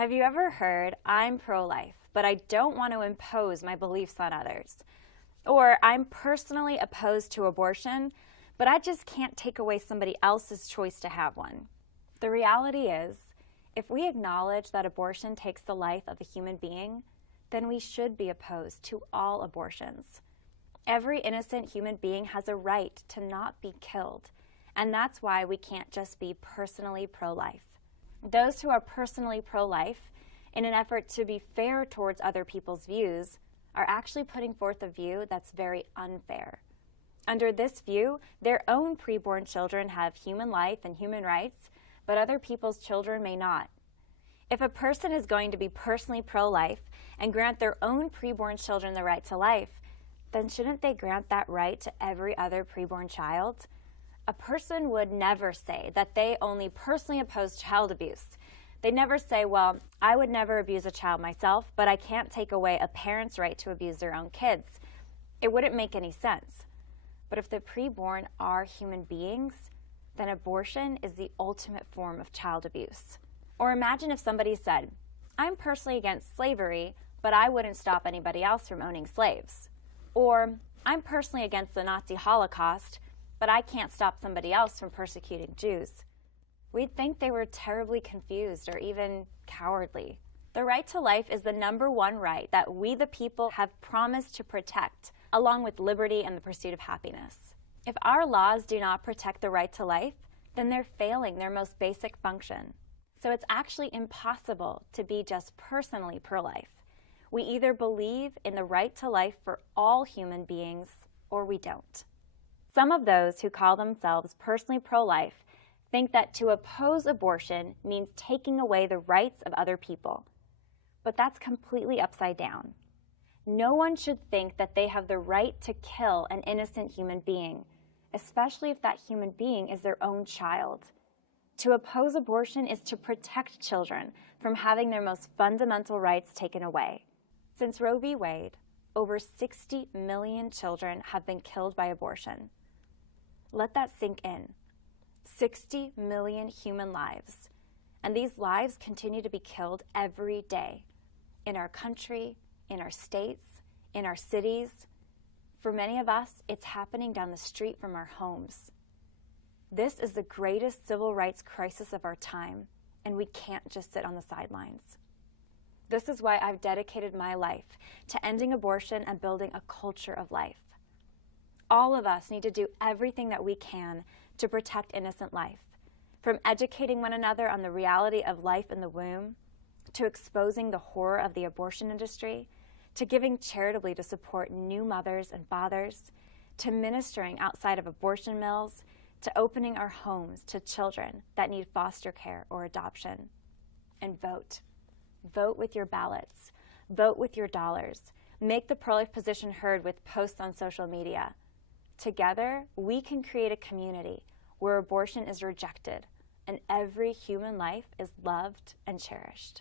Have you ever heard, "I'm pro-life, but I don't want to impose my beliefs on others"? Or, "I'm personally opposed to abortion, but I just can't take away somebody else's choice to have one"? The reality is, if we acknowledge that abortion takes the life of a human being, then we should be opposed to all abortions. Every innocent human being has a right to not be killed, and that's why we can't just be personally pro-life. Those who are personally pro-life, in an effort to be fair towards other people's views, are actually putting forth a view that's very unfair. Under this view, their own preborn children have human life and human rights, but other people's children may not. If a person is going to be personally pro-life and grant their own preborn children the right to life, then shouldn't they grant that right to every other preborn child? A person would never say that they only personally oppose child abuse. They never say, "Well, I would never abuse a child myself, but I can't take away a parent's right to abuse their own kids." It wouldn't make any sense. But if the preborn are human beings, then abortion is the ultimate form of child abuse. Or imagine if somebody said, "I'm personally against slavery, but I wouldn't stop anybody else from owning slaves." Or, "I'm personally against the Nazi Holocaust, but I can't stop somebody else from persecuting Jews." We'd think they were terribly confused or even cowardly. The right to life is the #1 right that we the people have promised to protect, along with liberty and the pursuit of happiness. If our laws do not protect the right to life, then they're failing their most basic function. So it's actually impossible to be just personally pro-life. We either believe in the right to life for all human beings, or we don't. Some of those who call themselves personally pro-life think that to oppose abortion means taking away the rights of other people. But that's completely upside down. No one should think that they have the right to kill an innocent human being, especially if that human being is their own child. To oppose abortion is to protect children from having their most fundamental rights taken away. Since Roe v. Wade, over 60 million children have been killed by abortion. Let that sink in. 60 million human lives. And these lives continue to be killed every day. In our country, in our states, in our cities. For many of us, it's happening down the street from our homes. This is the greatest civil rights crisis of our time, and we can't just sit on the sidelines. This is why I've dedicated my life to ending abortion and building a culture of life. All of us need to do everything that we can to protect innocent life, from educating one another on the reality of life in the womb, to exposing the horror of the abortion industry, to giving charitably to support new mothers and fathers, to ministering outside of abortion mills, to opening our homes to children that need foster care or adoption. And vote. Vote with your ballots. Vote with your dollars. Make the pro-life position heard with posts on social media. Together, we can create a community where abortion is rejected and every human life is loved and cherished.